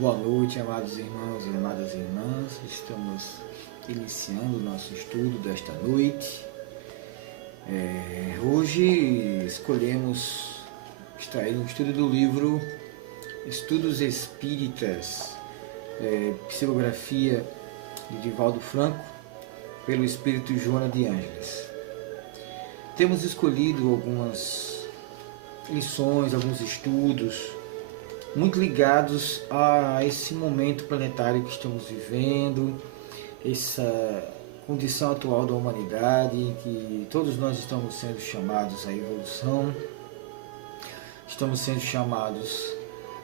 Boa noite, amados irmãos e amadas irmãs. Estamos iniciando o nosso estudo desta noite. Hoje escolhemos extrair um estudo do livro Estudos Espíritas, psicografia de Divaldo Franco, pelo Espírito Joana de Ângeles. Temos escolhido algumas lições, alguns estudos muito ligados a esse momento planetário que estamos vivendo, essa condição atual da humanidade, que todos nós estamos sendo chamados à evolução, estamos sendo chamados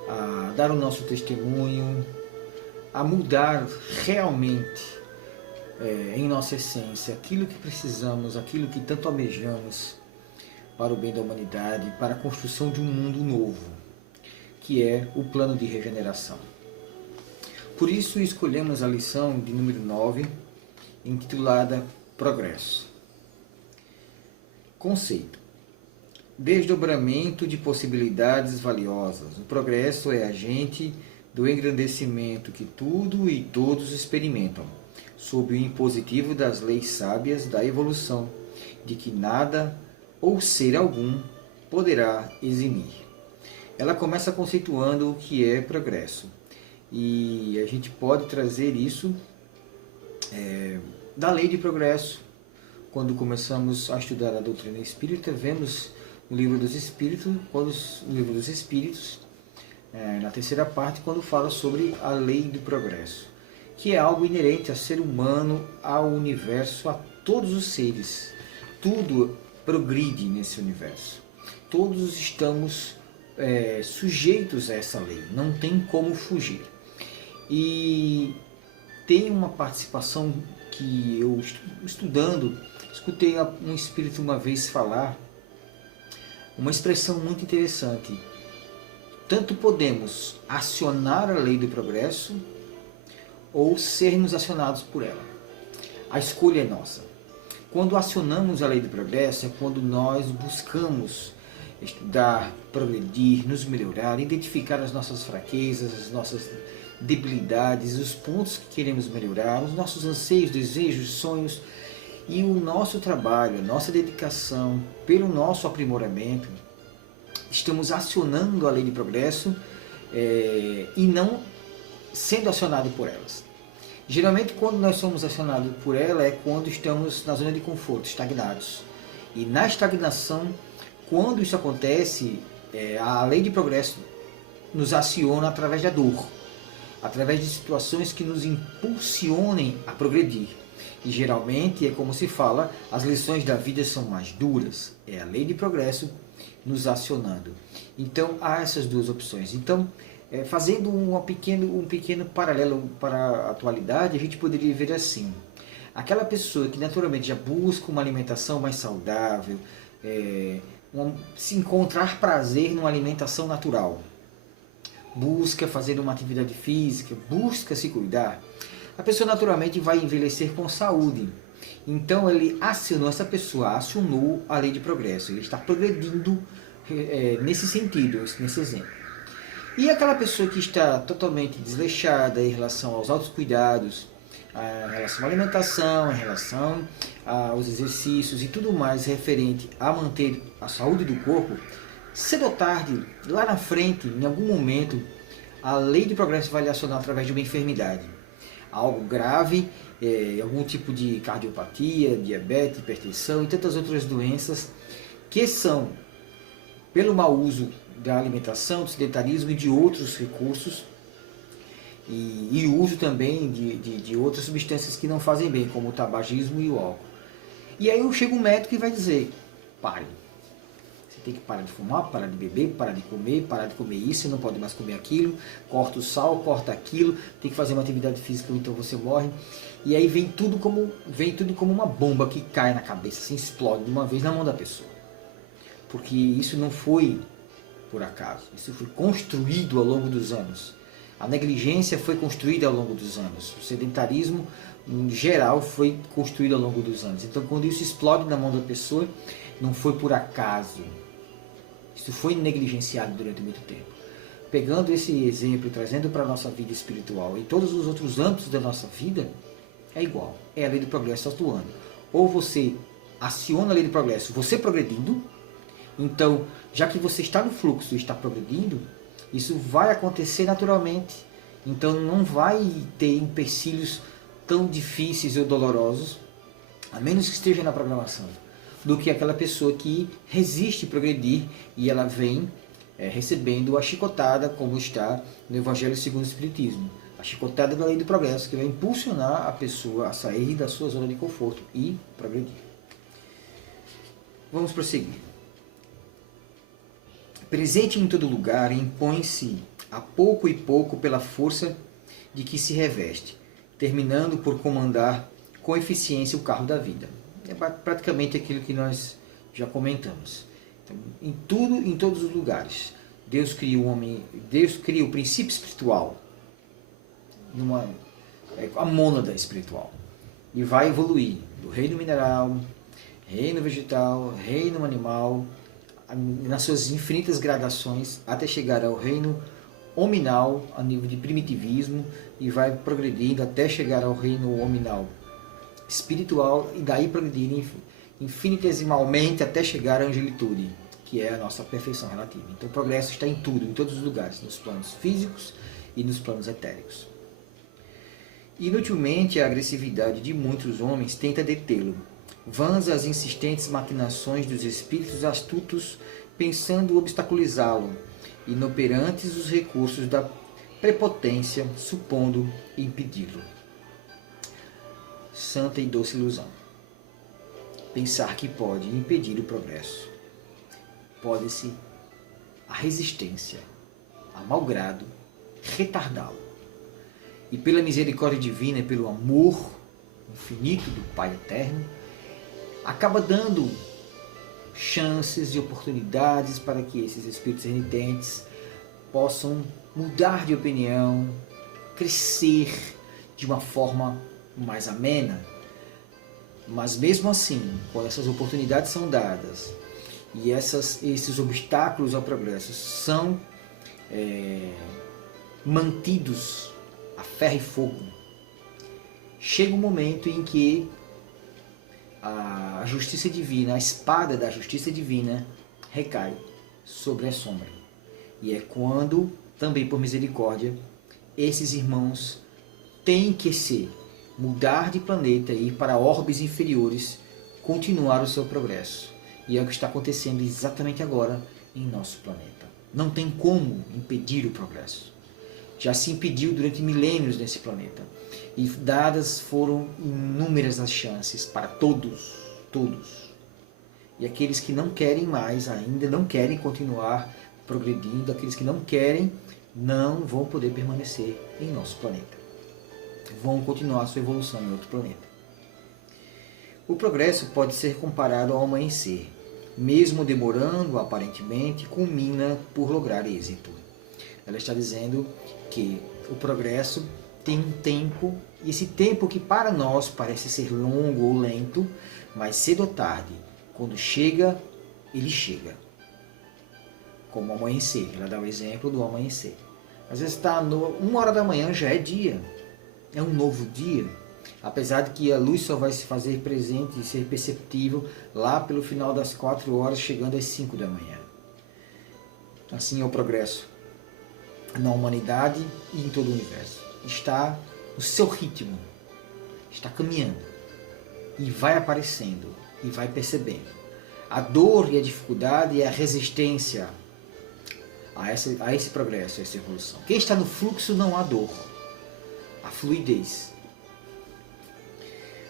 a dar o nosso testemunho, a mudar realmente em nossa essência aquilo que precisamos, aquilo que tanto almejamos para o bem da humanidade, para a construção de um mundo novo, que é o plano de regeneração. Por isso escolhemos a lição de número 9, intitulada Progresso. Conceito: desdobramento de possibilidades valiosas. O progresso é agente do engrandecimento que tudo e todos experimentam, sob o impositivo das leis sábias da evolução, de que nada ou ser algum poderá eximir. Ela começa conceituando o que é progresso. E a gente pode trazer isso da lei de progresso. Quando começamos a estudar a doutrina espírita, vemos no livro dos Espíritos, na terceira parte, quando fala sobre a lei do progresso, que é algo inerente ao ser humano, ao universo, a todos os seres. Tudo progride nesse universo. Todos estamos sujeitos a essa lei, não tem como fugir. E tem uma participação que eu, estudando, escutei um espírito uma vez falar, uma expressão muito interessante: tanto podemos acionar a lei do progresso ou sermos acionados por ela. A escolha é nossa. Quando acionamos a lei do progresso é quando nós buscamos estudar, progredir, nos melhorar, identificar as nossas fraquezas, as nossas debilidades, os pontos que queremos melhorar, os nossos anseios, desejos, sonhos, e o nosso trabalho, a nossa dedicação pelo nosso aprimoramento. Estamos acionando a lei de progresso e não sendo acionado por elas. Geralmente, quando nós somos acionados por ela é quando estamos na zona de conforto, estagnados. E na estagnação, quando isso acontece, a lei de progresso nos aciona através da dor, através de situações que nos impulsionem a progredir. E geralmente é como se fala, as lições da vida são mais duras. É a lei de progresso nos acionando. Então há essas duas opções. Então, fazendo um pequeno paralelo para a atualidade, a gente poderia ver assim: aquela pessoa que naturalmente já busca uma alimentação mais saudável, se encontrar prazer numa alimentação natural, busca fazer uma atividade física, busca se cuidar, a pessoa naturalmente vai envelhecer com saúde. Então essa pessoa acionou a lei de progresso, ele está progredindo nesse sentido, nesse exemplo. E aquela pessoa que está totalmente desleixada em relação aos autocuidados, em relação à alimentação, em relação aos exercícios e tudo mais referente a manter a saúde do corpo, cedo ou tarde, lá na frente, em algum momento, a lei de progresso vai lhe acionar através de uma enfermidade. Algo grave, algum tipo de cardiopatia, diabetes, hipertensão e tantas outras doenças que são, pelo mau uso da alimentação, do sedentarismo e de outros recursos, e o uso também de outras substâncias que não fazem bem, como o tabagismo e o álcool. E aí chega um médico e vai dizer: pare. Você tem que parar de fumar, parar de beber, parar de comer isso, você não pode mais comer aquilo, corta o sal, corta aquilo, tem que fazer uma atividade física ou então você morre. E aí vem tudo como uma bomba que cai na cabeça, se explode de uma vez na mão da pessoa. Porque isso não foi por acaso, isso foi construído ao longo dos anos. A negligência foi construída ao longo dos anos. O sedentarismo, em geral, foi construído ao longo dos anos. Então, quando isso explode na mão da pessoa, não foi por acaso. Isso foi negligenciado durante muito tempo. pegando esse exemplo e trazendo para a nossa vida espiritual e todos os outros âmbitos da nossa vida, é igual. É a lei do progresso atuando. Ou você aciona a lei do progresso, você progredindo. Então, já que você está no fluxo e está progredindo, isso vai acontecer naturalmente. Então, não vai ter empecilhos tão difíceis ou dolorosos, a menos que esteja na programação, do que aquela pessoa que resiste progredir e ela vem recebendo a chicotada, como está no Evangelho segundo o Espiritismo. A chicotada da lei do progresso, que vai impulsionar a pessoa a sair da sua zona de conforto e progredir. Vamos prosseguir. Presente em todo lugar, impõe-se a pouco e pouco pela força de que se reveste, terminando por comandar com eficiência o carro da vida. É praticamente aquilo que nós já comentamos. Então, em tudo, em todos os lugares, Deus cria o homem, Deus cria o princípio espiritual, a mônada espiritual, e vai evoluir do reino mineral, reino vegetal, reino animal, nas suas infinitas gradações, até chegar ao reino hominal, a nível de primitivismo, e vai progredindo até chegar ao reino hominal espiritual, e daí progredir infinitesimalmente até chegar à angelitude, que é a nossa perfeição relativa. Então o progresso está em tudo, em todos os lugares, nos planos físicos e nos planos etéricos. Inutilmente a agressividade de muitos homens tenta detê-lo. Vãs as insistentes maquinações dos espíritos astutos pensando obstaculizá-lo, inoperantes os recursos da prepotência supondo impedi-lo. Santa e doce ilusão. Pensar que pode impedir o progresso. Pode-se a resistência, a mau grado, retardá-lo. E pela misericórdia divina e pelo amor infinito do Pai Eterno, acaba dando chances e oportunidades para que esses espíritos renitentes possam mudar de opinião, crescer de uma forma mais amena. Mas mesmo assim, quando essas oportunidades são dadas e esses obstáculos ao progresso são mantidos a ferro e fogo, chega um momento em que a justiça divina, a espada da justiça divina recai sobre a sombra. E é quando, também por misericórdia, esses irmãos têm que mudar de planeta e ir para orbes inferiores, continuar o seu progresso. E é o que está acontecendo exatamente agora em nosso planeta. Não tem como impedir o progresso. Já se impediu durante milênios nesse planeta. E dadas foram inúmeras as chances para todos. E aqueles que não querem mais ainda, não querem continuar progredindo, aqueles que não querem, não vão poder permanecer em nosso planeta. Vão continuar a sua evolução em outro planeta. O progresso pode ser comparado ao amanhecer. Mesmo demorando, aparentemente, culmina por lograr êxito. Ela está dizendo que o progresso tem um tempo, e esse tempo que para nós parece ser longo ou lento, mas cedo ou tarde, quando chega, ele chega. Como o amanhecer, ela dá o exemplo do amanhecer. Às vezes está 1h da manhã, já é dia, é um novo dia. Apesar de que a luz só vai se fazer presente e ser perceptível lá pelo final das 4 horas, chegando às 5 da manhã. Assim é o progresso na humanidade e em todo o universo. Está no seu ritmo, está caminhando e vai aparecendo e vai percebendo. A dor e a dificuldade é a resistência a esse progresso, a essa evolução. Quem está no fluxo não há dor, há fluidez.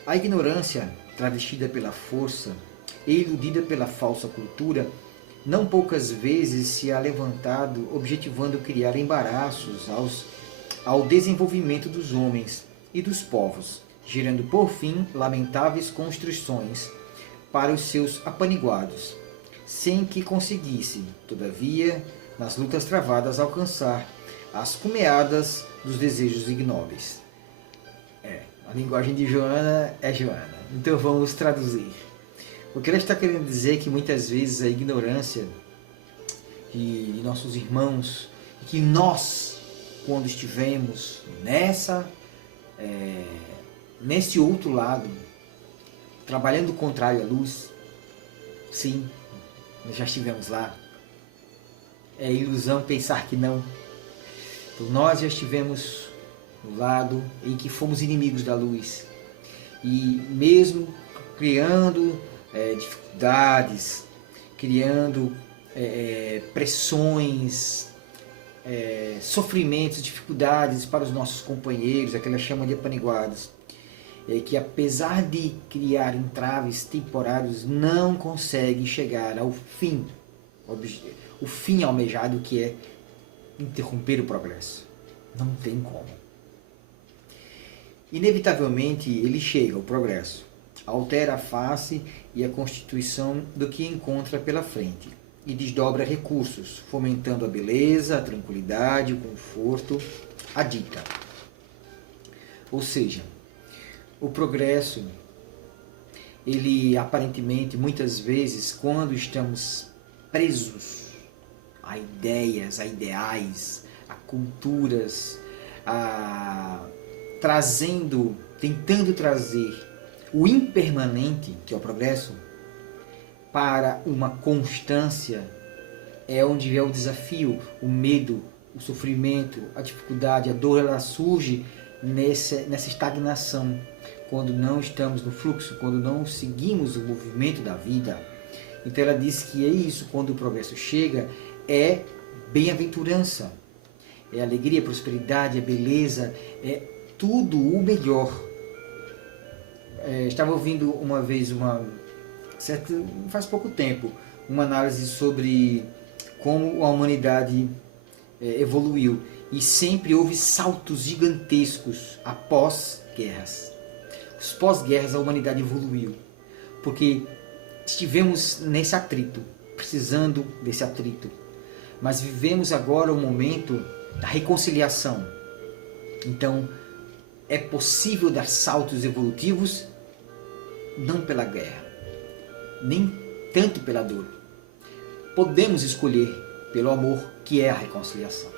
A ignorância, travestida pela força e iludida pela falsa cultura, não poucas vezes se há levantado objetivando criar embaraços ao desenvolvimento dos homens e dos povos, gerando por fim lamentáveis construções para os seus apaniguados, sem que conseguisse, todavia, nas lutas travadas, alcançar as cumeadas dos desejos ignóbeis. A linguagem de Joana é Joana, então vamos traduzir. O que ela está querendo dizer é que muitas vezes a ignorância de nossos irmãos E que nós, quando estivermos nesse outro lado, trabalhando o contrário à luz, sim, nós já estivemos lá. É ilusão pensar que não. Então, nós já estivemos no lado em que fomos inimigos da luz. E mesmo criando dificuldades, criando pressões, sofrimentos, dificuldades para os nossos companheiros, aquela chama de apaniguados, que apesar de criar entraves temporários, não consegue chegar ao fim, o fim almejado, que é interromper o progresso. Não tem como. Inevitavelmente ele chega, o progresso, altera a face e a constituição do que encontra pela frente e desdobra recursos, fomentando a beleza, a tranquilidade, o conforto, a dica. Ou seja, o progresso, ele aparentemente, muitas vezes, quando estamos presos a ideias, a ideais, a culturas, tentando trazer o impermanente, que é o progresso, para uma constância, é onde é o desafio, o medo, o sofrimento, a dificuldade, a dor, ela surge nessa estagnação, quando não estamos no fluxo, quando não seguimos o movimento da vida. Então ela diz que é isso, quando o progresso chega, é bem-aventurança, é alegria, prosperidade, é beleza, é tudo o melhor. Estava ouvindo uma vez, faz pouco tempo, uma análise sobre como a humanidade evoluiu, e sempre houve saltos gigantescos após guerras. Os pós-guerras a humanidade evoluiu, porque estivemos nesse atrito, precisando desse atrito. Mas vivemos agora o momento da reconciliação. Então, é possível dar saltos evolutivos, não pela guerra, nem tanto pela dor. Podemos escolher pelo amor, que é a reconciliação.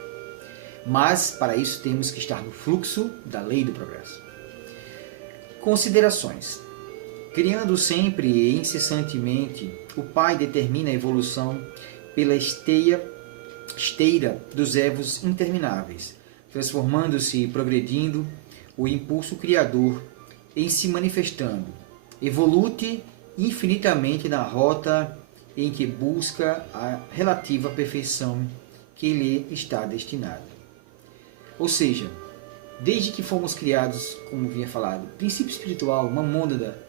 Mas, para isso, temos que estar no fluxo da lei do progresso. Considerações. Criando sempre e incessantemente, o Pai determina a evolução pela esteira dos evos intermináveis, transformando-se e progredindo o impulso criador em se manifestando. Evolute infinitamente na rota em que busca a relativa perfeição que lhe está destinada. Ou seja, desde que fomos criados, como vinha falado, princípio espiritual, mamônada,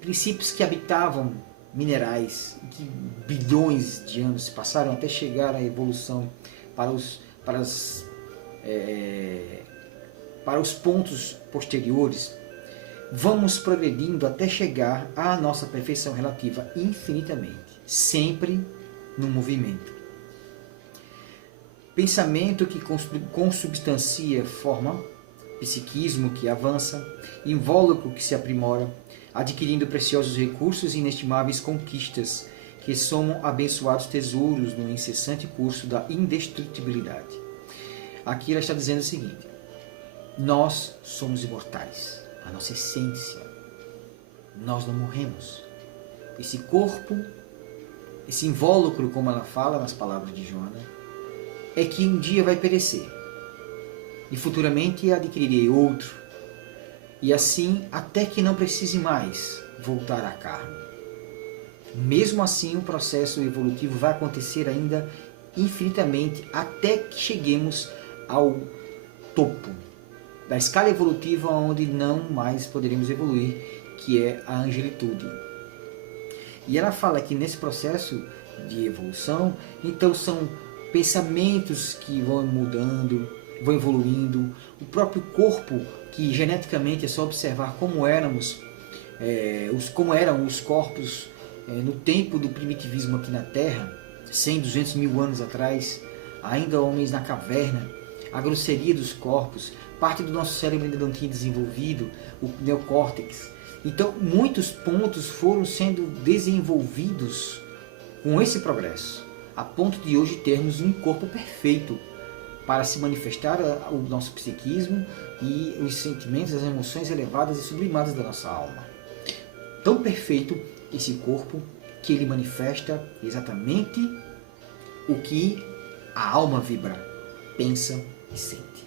princípios que habitavam minerais, que bilhões de anos se passaram até chegar à evolução para os pontos posteriores, vamos progredindo até chegar à nossa perfeição relativa infinitamente, sempre no movimento. Pensamento que consubstancia forma, psiquismo que avança, invólucro que se aprimora, adquirindo preciosos recursos e inestimáveis conquistas que somam abençoados tesouros no incessante curso da indestrutibilidade. Aqui ela está dizendo o seguinte: nós somos imortais, a nossa essência, nós não morremos. Esse corpo, esse invólucro, como ela fala nas palavras de Joana, é que um dia vai perecer e futuramente adquirirei outro, e assim até que não precise mais voltar à carne. Mesmo assim, o processo evolutivo vai acontecer ainda infinitamente até que cheguemos ao topo da escala evolutiva, onde não mais poderemos evoluir, que é a angelitude. E ela fala que nesse processo de evolução, então são pensamentos que vão mudando, vão evoluindo, o próprio corpo, que geneticamente é só observar como eram os corpos no tempo do primitivismo aqui na Terra, 100, 200 mil anos atrás, ainda homens na caverna, a grosseria dos corpos, parte do nosso cérebro ainda não tinha desenvolvido, o neocórtex. Então, muitos pontos foram sendo desenvolvidos com esse progresso. a ponto de hoje termos um corpo perfeito para se manifestar o nosso psiquismo e os sentimentos, as emoções elevadas e sublimadas da nossa alma. Tão perfeito esse corpo que ele manifesta exatamente o que a alma vibra, pensa e sente.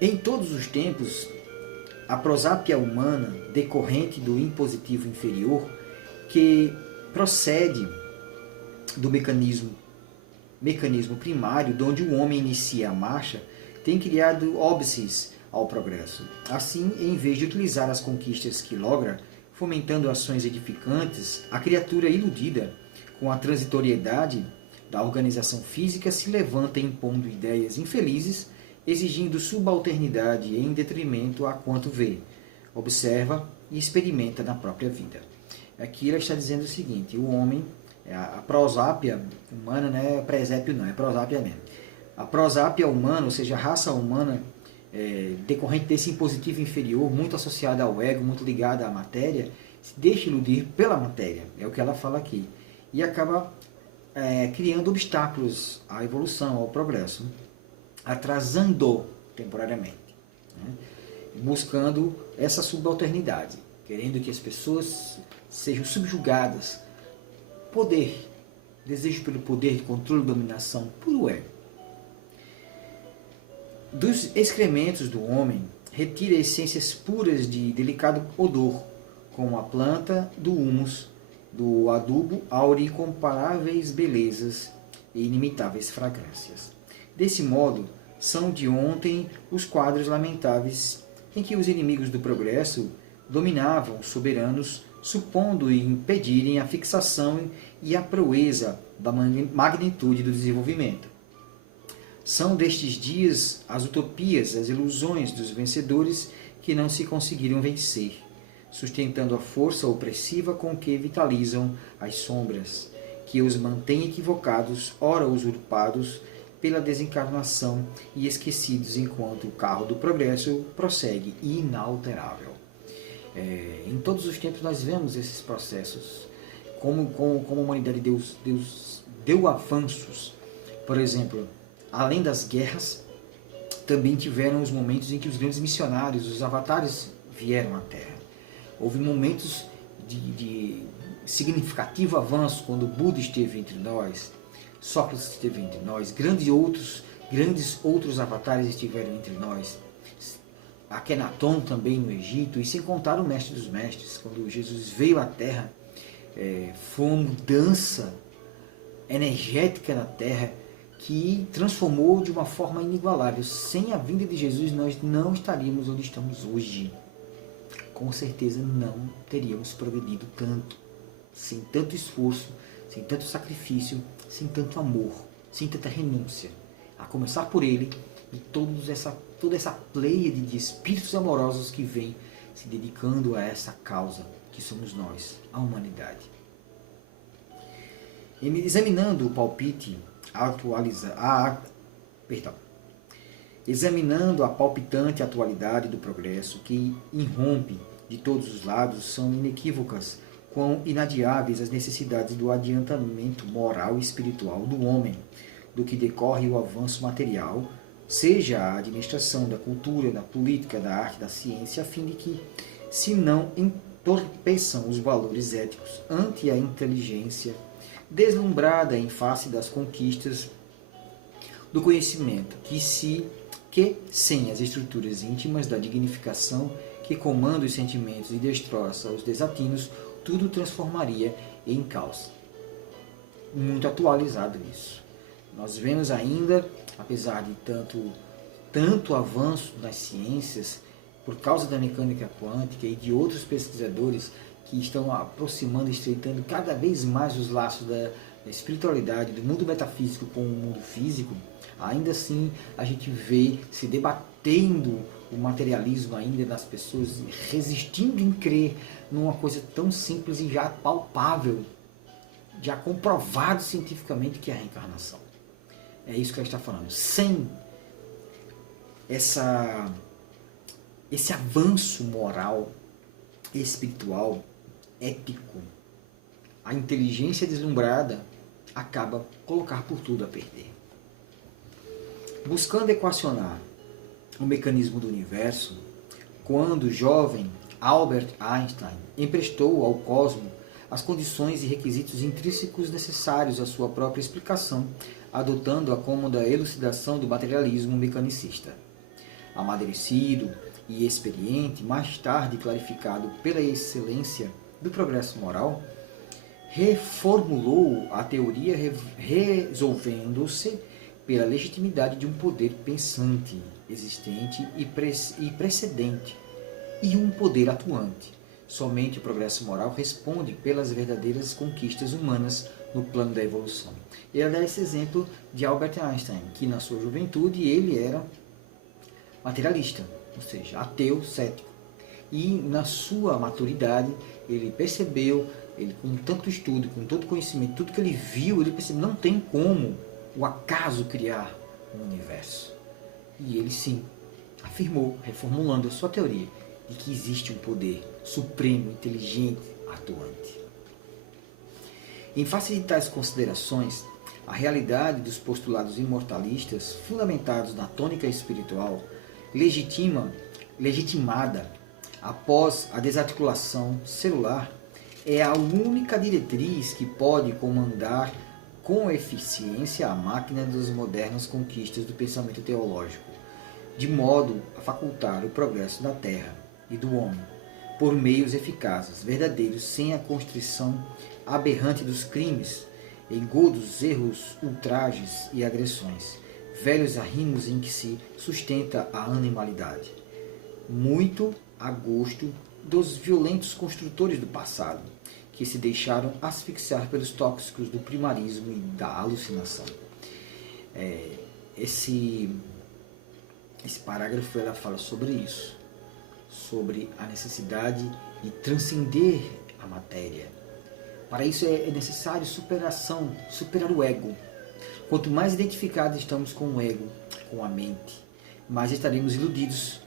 Em todos os tempos, a prosápia humana, decorrente do impositivo inferior, que procede do mecanismo primário, de onde o homem inicia a marcha, tem criado óbices ao progresso. Assim, em vez de utilizar as conquistas que logra, fomentando ações edificantes, a criatura iludida, com a transitoriedade da organização física, se levanta impondo ideias infelizes, exigindo subalternidade em detrimento a quanto vê, observa e experimenta na própria vida. Aqui ela está dizendo o seguinte: o homem, a prosápia humana, não é presépio não, é prosápia mesmo. A prosápia humana, ou seja, a raça humana, decorrente desse impositivo inferior, muito associada ao ego, muito ligada à matéria, se deixa iludir pela matéria, é o que ela fala aqui, e acaba criando obstáculos à evolução, ao progresso, atrasando temporariamente, né? Buscando essa subalternidade, querendo que as pessoas sejam subjugadas. Poder, desejo pelo poder de controle e dominação, puro ego. Dos excrementos do homem, retira essências puras de delicado odor, como a planta do humus, do adubo aure incomparáveis belezas e inimitáveis fragrâncias. Desse modo, são de ontem os quadros lamentáveis em que os inimigos do progresso dominavam os soberanos, supondo impedirem a fixação e a proeza da magnitude do desenvolvimento. São destes dias as utopias, as ilusões dos vencedores que não se conseguiram vencer, sustentando a força opressiva com que vitalizam as sombras, que os mantém equivocados, ora usurpados pela desencarnação e esquecidos enquanto o carro do progresso prossegue inalterável. Em todos os tempos nós vemos esses processos, como a humanidade Deus deu avanços. Por exemplo, além das guerras, também tiveram os momentos em que os grandes missionários, os avatares, vieram à Terra. Houve momentos de significativo avanço quando Buda esteve entre nós, Sócrates esteve entre nós, grandes outros avatares estiveram entre nós. Akhenaton também no Egito, e sem contar o Mestre dos Mestres. Quando Jesus veio à Terra, foi uma mudança energética na Terra que transformou de uma forma inigualável. Sem a vinda de Jesus, nós não estaríamos onde estamos hoje. Com certeza não teríamos progredido tanto, sem tanto esforço, sem tanto sacrifício, sem tanto amor, sem tanta renúncia. A começar por Ele e toda essa pleiade de espíritos amorosos que vem se dedicando a essa causa que somos nós, a humanidade. Examinando o palpite examinando a palpitante atualidade do progresso que irrompe de todos os lados, são inequívocas quão inadiáveis as necessidades do adiantamento moral e espiritual do homem, do que decorre o avanço material, seja a administração da cultura, da política, da arte, da ciência, a fim de que se não entorpeçam os valores éticos ante a inteligência deslumbrada em face das conquistas do conhecimento, que sem as estruturas íntimas da dignificação que comanda os sentimentos e destroça os desatinos, tudo transformaria em caos. Muito atualizado isso. Nós vemos ainda, apesar de tanto avanço nas ciências, por causa da mecânica quântica e de outros pesquisadores que estão aproximando e estreitando cada vez mais os laços da espiritualidade, do mundo metafísico com o mundo físico, ainda assim a gente vê se debatendo o materialismo ainda das pessoas, resistindo em crer numa coisa tão simples e já palpável, já comprovado cientificamente, que é a reencarnação. É isso que ela está falando. Sem esse avanço moral, espiritual, épico, a inteligência deslumbrada acaba colocar por tudo a perder. Buscando equacionar o mecanismo do universo, quando jovem, Albert Einstein emprestou ao cosmo as condições e requisitos intrínsecos necessários à sua própria explicação, adotando-a como da elucidação do materialismo mecanicista. Amadurecido e experiente, mais tarde clarificado pela excelência do progresso moral, reformulou a teoria resolvendo-se pela legitimidade de um poder pensante, existente e precedente, e um poder atuante. Somente o progresso moral responde pelas verdadeiras conquistas humanas no plano da evolução. E ela dá esse exemplo de Albert Einstein, que na sua juventude ele era materialista, ou seja, ateu, cético. E na sua maturidade ele percebeu, ele com tanto estudo, com todo conhecimento, tudo que ele viu, ele percebeu, não tem como o acaso criar um universo. E ele sim afirmou, reformulando a sua teoria, de que existe um poder supremo, inteligente, atuante. Em face de tais considerações, a realidade dos postulados imortalistas, fundamentados na tônica espiritual, legitimada após a desarticulação celular, é a única diretriz que pode comandar com eficiência a máquina das modernas conquistas do pensamento teológico, de modo a facultar o progresso da Terra e do homem, por meios eficazes, verdadeiros, sem a constrição aberrante dos crimes, engodos, erros, ultrajes e agressões, velhos arrimos em que se sustenta a animalidade, muito a gosto dos violentos construtores do passado, que se deixaram asfixiar pelos tóxicos do primarismo e da alucinação. Esse parágrafo ela fala sobre isso, sobre a necessidade de transcender a matéria. Para isso é necessário superar o ego. Quanto mais identificados estamos com o ego, com a mente, mais estaremos iludidos,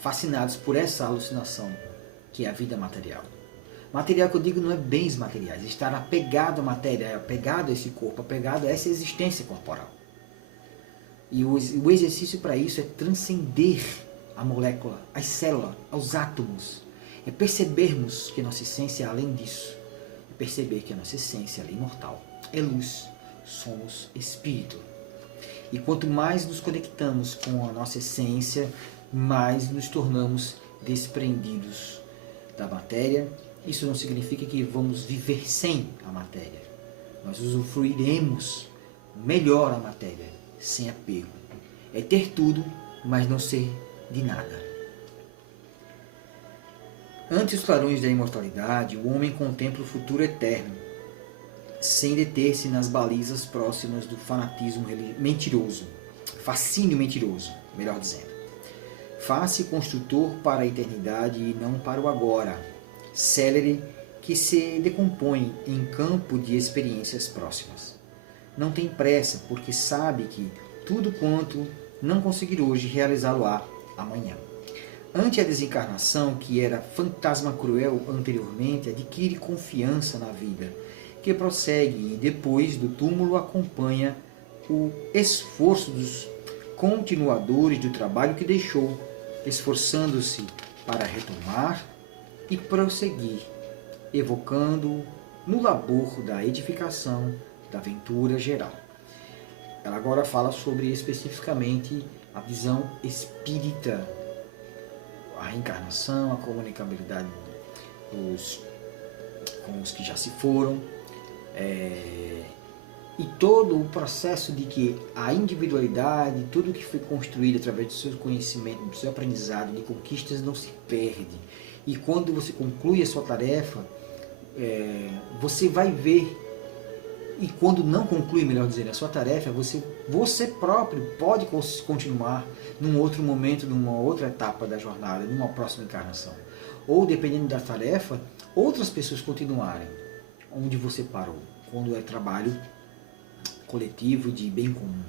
fascinados por essa alucinação, que é a vida material. Material que eu digo não é bens materiais, estar apegado à matéria, apegado a esse corpo, apegado a essa existência corporal. E o exercício para isso é transcender a molécula, as células, aos átomos. É percebermos que nossa essência é além disso. É perceber que a nossa essência é imortal, é luz, somos espírito. E quanto mais nos conectamos com a nossa essência, mais nos tornamos desprendidos da matéria. Isso não significa que vamos viver sem a matéria. Nós usufruiremos melhor a matéria, sem apego. É ter tudo, mas não ser de nada. Ante os clarões da imortalidade, o homem contempla o futuro eterno, sem deter-se nas balizas próximas do fanatismo mentiroso, fascínio mentiroso, melhor dizendo. Faz-se construtor para a eternidade e não para o agora, célere que se decompõe em campo de experiências próximas. Não tem pressa, porque sabe que tudo quanto não conseguir hoje, realizá-lo-á amanhã. Ante a desencarnação, que era fantasma cruel anteriormente, adquire confiança na vida, que prossegue e depois do túmulo acompanha o esforço dos continuadores do trabalho que deixou, esforçando-se para retomar e prosseguir, evocando no labor da edificação da aventura geral. Ela agora fala sobre especificamente a visão espírita, a reencarnação, a comunicabilidade com os que já se foram, e todo o processo de que a individualidade, tudo que foi construído através do seu conhecimento, do seu aprendizado, de conquistas, não se perde. E quando você conclui a sua tarefa, você vai ver, e quando não conclui, melhor dizendo, a sua tarefa, você próprio pode continuar num outro momento, numa outra etapa da jornada, numa próxima encarnação. Ou, dependendo da tarefa, outras pessoas continuarem onde você parou, quando é trabalho coletivo de bem comum.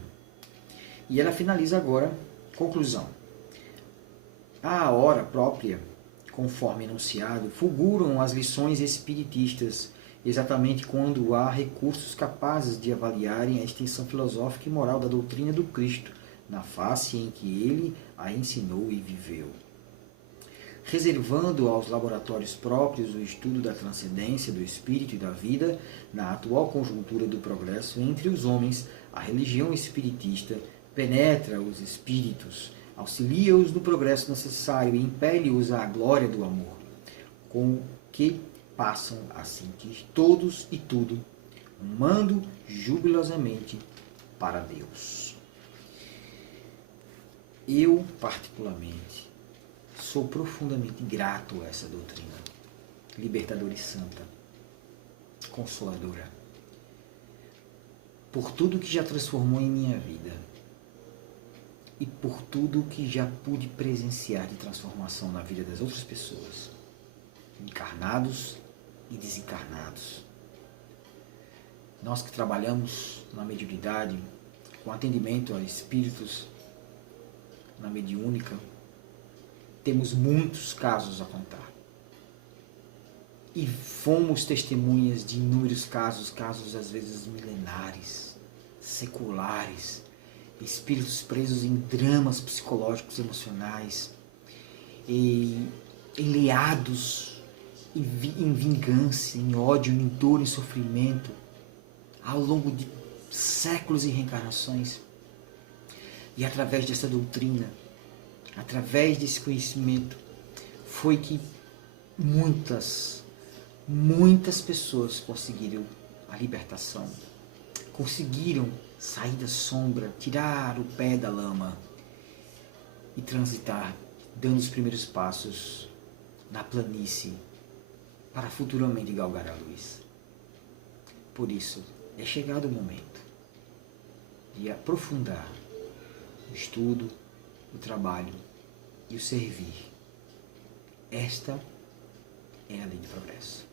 E ela finaliza agora, conclusão. À hora própria, conforme enunciado, fulguram as lições espiritistas exatamente quando há recursos capazes de avaliarem a extensão filosófica e moral da doutrina do Cristo, na face em que ele a ensinou e viveu. Reservando aos laboratórios próprios o estudo da transcendência do espírito e da vida, na atual conjuntura do progresso entre os homens, a religião espiritista penetra os espíritos, auxilia-os no progresso necessário e impele-os à glória do amor, com que passam a sentir todos e tudo, rumando jubilosamente para Deus. Eu, particularmente, sou profundamente grato a essa doutrina, libertadora e santa, consoladora, por tudo que já transformou em minha vida e por tudo que já pude presenciar de transformação na vida das outras pessoas, encarnados e desencarnados. Nós que trabalhamos na mediunidade, com atendimento a espíritos, na mediúnica, temos muitos casos a contar. E fomos testemunhas de inúmeros casos às vezes milenares, seculares, espíritos presos em dramas psicológicos emocionais, enleados em vingança, em ódio, em dor, em sofrimento, ao longo de séculos e reencarnações. E através dessa doutrina, através desse conhecimento, foi que muitas pessoas conseguiram a libertação, conseguiram sair da sombra, tirar o pé da lama e transitar, dando os primeiros passos na planície para futuramente galgar a luz. Por isso, é chegado o momento de aprofundar o estudo, o trabalho e o servir. Esta é a lei do progresso.